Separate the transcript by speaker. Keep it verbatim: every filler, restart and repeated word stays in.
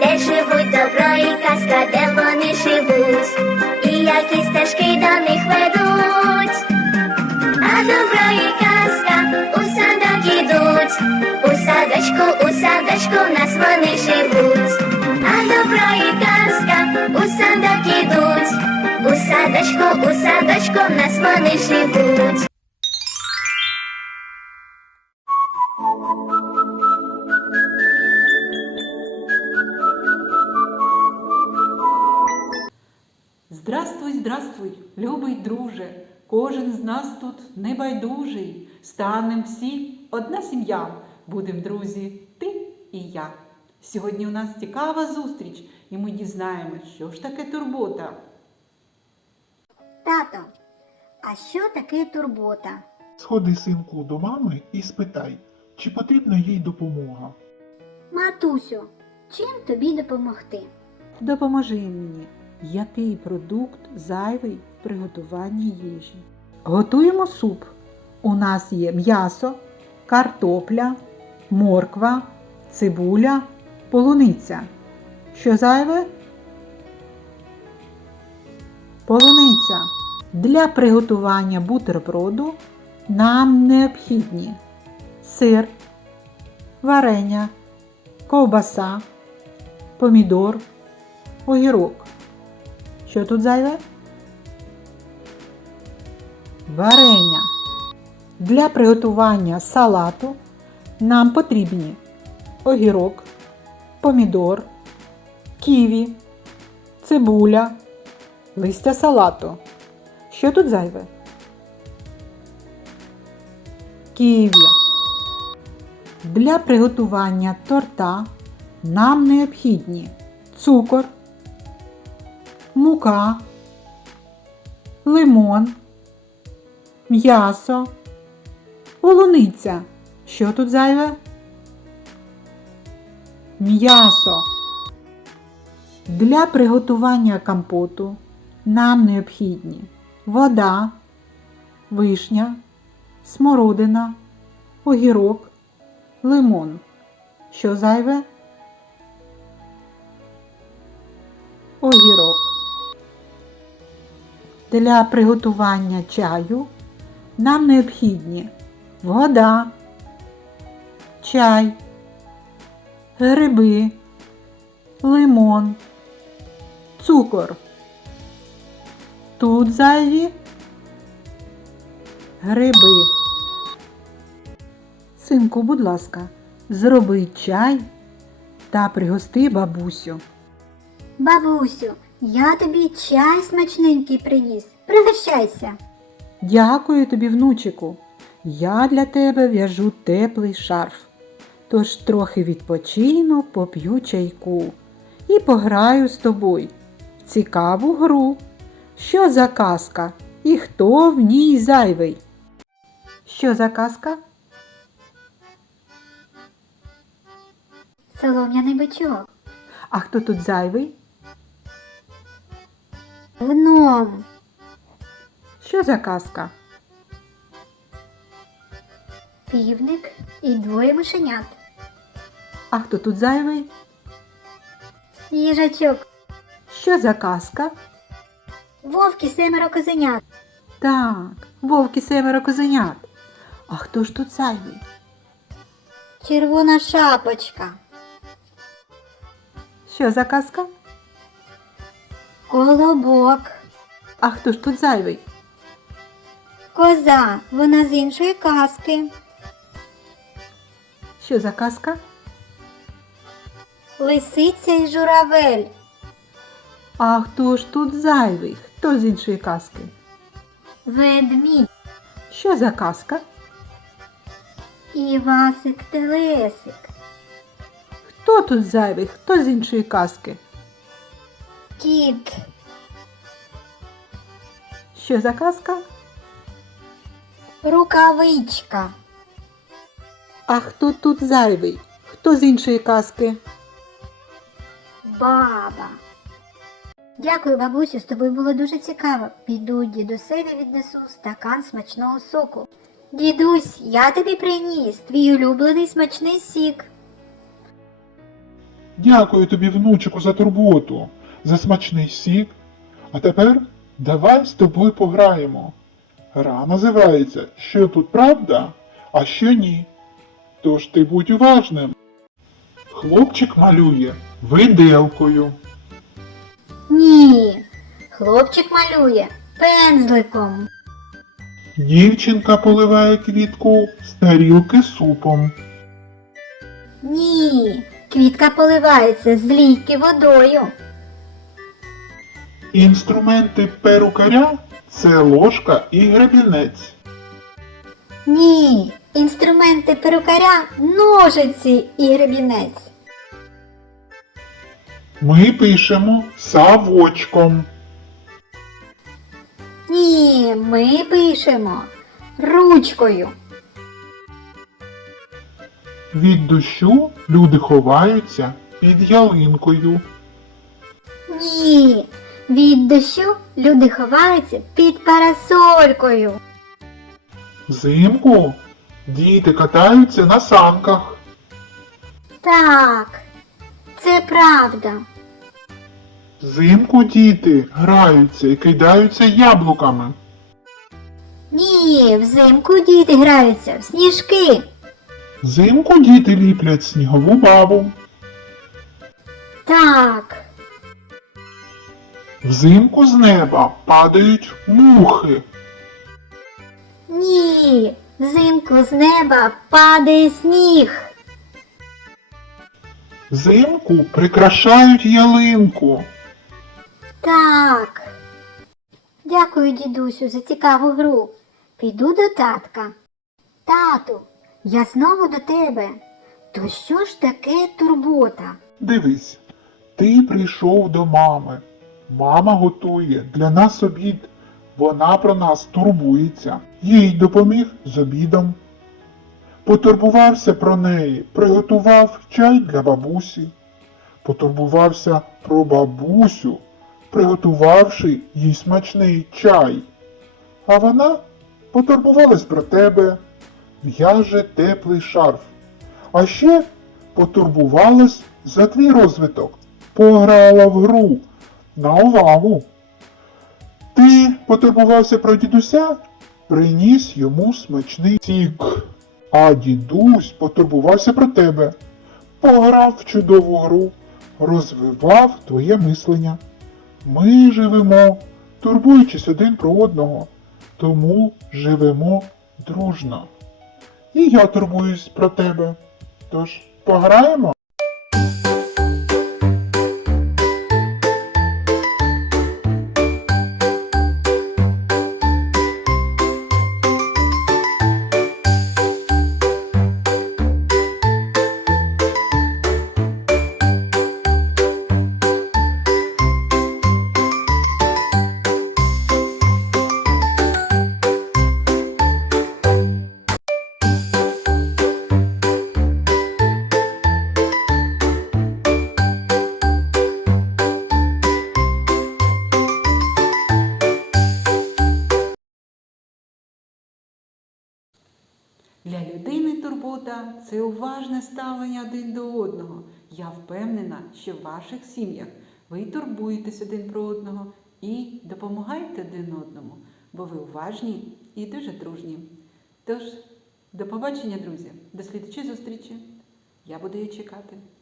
Speaker 1: де живуть добро і казка, де вони живуть, і які стежки до них ведуть. А добро і казка у садок ідуть, у садочку, у садочку в нас вони живуть. А добро і казка у садок ідуть, у садочку, у садочку в нас вони живуть.
Speaker 2: Здравствуй, здравствуй, любий друже, кожен з нас тут небайдужий. Станем всі одна сім'я, будем друзі, ти і я. Сьогодні у нас цікава зустріч, і ми дізнаємось, що ж таке турбота.
Speaker 3: Тато, а що таке турбота?
Speaker 4: Сходи, синку, до мами і спитай, чи потрібна їй допомога.
Speaker 3: Матусю, чим тобі допомогти?
Speaker 2: Допоможи мені, який продукт зайвий в приготуванні їжі. Готуємо суп. У нас є м'ясо, картопля, морква, цибуля, полуниця. Що зайве? Полуниця. Для приготування бутерброду нам необхідні сир, варення, ковбаса, помідор, огірок. Що тут зайве? Варення. Для приготування салату нам потрібні огірок, помідор, ківі, цибуля, листя салату. Що тут зайве? Ківі. Для приготування торта нам необхідні цукор, мука, лимон, м'ясо, полуниця. Що тут зайве? М'ясо. Для приготування компоту нам необхідні вода, вишня, смородина, огірок, лимон. Що зайве? Огірок. Для приготування чаю нам необхідні вода, чай, гриби, лимон, цукор. Тут зайві гриби. Синку, будь ласка, зроби чай та пригости бабусю.
Speaker 3: Бабусю, я тобі чай смачненький приніс. Пригощайся.
Speaker 2: Дякую тобі, внучику. Я для тебе в'яжу теплий шарф. Тож трохи відпочину, поп'ю чайку і пограю з тобою в цікаву гру. Що за казка і хто в ній зайвий? Що за казка?
Speaker 3: Солом'яний бичок.
Speaker 2: А хто тут зайвий?
Speaker 3: Гном.
Speaker 2: Що за казка?
Speaker 3: Півник і двоє мишенят.
Speaker 2: А хто тут зайвий?
Speaker 3: Їжачок.
Speaker 2: Що за казка?
Speaker 3: Вовк і семеро козенят.
Speaker 2: Так, вовк і семеро козенят. А хто ж тут зайвий?
Speaker 3: Червона шапочка.
Speaker 2: Що за казка?
Speaker 3: Колобок.
Speaker 2: А хто ж тут зайвий?
Speaker 3: Коза. Вона з іншої казки.
Speaker 2: Що за казка?
Speaker 3: Лисиця і журавель.
Speaker 2: А хто ж тут зайвий? Хто з іншої казки?
Speaker 3: Ведмідь.
Speaker 2: Що за казка?
Speaker 3: Івасик Телесик.
Speaker 2: Хто тут зайвий? Хто з іншої казки?
Speaker 3: Кіт.
Speaker 2: Що за казка?
Speaker 3: Рукавичка.
Speaker 2: А хто тут зайвий? Хто з іншої казки?
Speaker 3: Баба. Дякую, бабусю, з тобою було дуже цікаво. Піду дідусеві віднесу стакан смачного соку. Дідусь, я тобі приніс твій улюблений смачний сік.
Speaker 4: Дякую тобі, внучику, за турботу, за смачний сік. А тепер давай з тобою пограємо. Гра називається «Що тут правда, а що ні». Тож ти будь уважним. Хлопчик малює виделкою.
Speaker 3: Ні. Хлопчик малює пензликом.
Speaker 4: Дівчинка поливає квітку з тарілки супом.
Speaker 3: Ні. Квітка поливається з лійки водою.
Speaker 4: Інструменти перукаря – це ложка і гребінець.
Speaker 3: Ні. Інструменти перукаря ножиці і гребінець.
Speaker 4: Ми пишемо савочком.
Speaker 3: Ні, ми пишемо ручкою.
Speaker 4: Від дощу люди ховаються під ялинкою.
Speaker 3: Ні, від дощу люди ховаються під парасолькою.
Speaker 4: Взимку діти катаються на санках.
Speaker 3: Так, це правда.
Speaker 4: Взимку діти граються і кидаються яблуками.
Speaker 3: Ні, взимку діти граються в сніжки.
Speaker 4: Взимку діти ліплять снігову бабу.
Speaker 3: Так,
Speaker 4: Взимку з неба падають мухи.
Speaker 3: ні, взимку з неба падає сніг.
Speaker 4: Взимку прикрашають ялинку.
Speaker 3: Так. Дякую, дідусю, за цікаву гру. Піду до татка. Тату, я знову до тебе. То що ж таке турбота?
Speaker 4: Дивись, ти прийшов до мами. Мама готує для нас обід. Вона про нас турбується. Їй допоміг з обідом. Потурбувався про неї, приготував чай для бабусі. Потурбувався про бабусю, приготувавши їй смачний чай. А вона потурбувалась про тебе, в'яже теплий шарф. А ще потурбувалась за твій розвиток, пограла в гру на увагу. Ти потурбувався про дідуся, приніс йому смачний сік. А дідусь потурбувався про тебе, пограв в чудову гру, розвивав твоє мислення. Ми живемо, турбуючись один про одного, тому живемо дружно. І я турбуюсь про тебе. Тож пограємо?
Speaker 2: Для людини турбота – це уважне ставлення один до одного. Я впевнена, що в ваших сім'ях ви турбуєтесь один про одного і допомагаєте один одному, бо ви уважні і дуже дружні. Тож, до побачення, друзі, до слідчої зустрічі. Я буду її чекати.